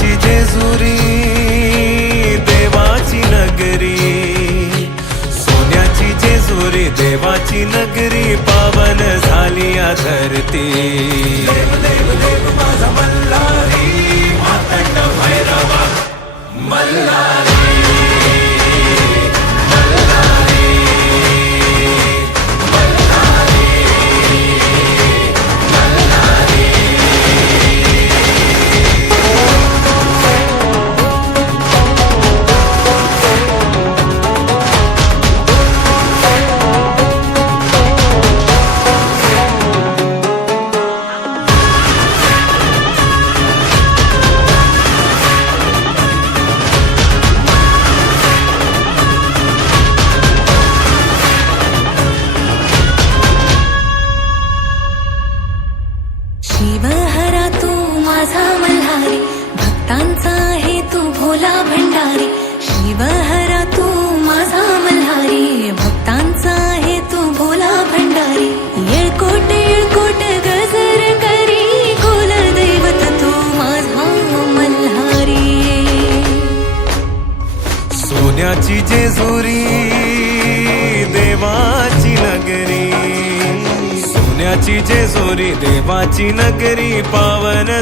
जेजुरी देवाची नगरी. सोन्याची जेजुरी देवाची नगरी पावन झाली या धरती. देव देव देव माझा मल्हारी. भोला भंडारी शिवहरा तू माझा मल्हारी भक्तांचा आहे तू भोला भंडारी. येळकोट येळकोट गजर करी कुल दैवत तू माझा मल्हारी. सोन्याची जेजुरी देवाची नगरी. सोन्याची जेजुरी देवाची नगरी पावन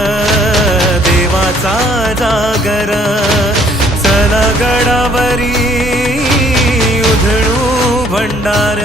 सागर चला गडावरी उधळू भंडार.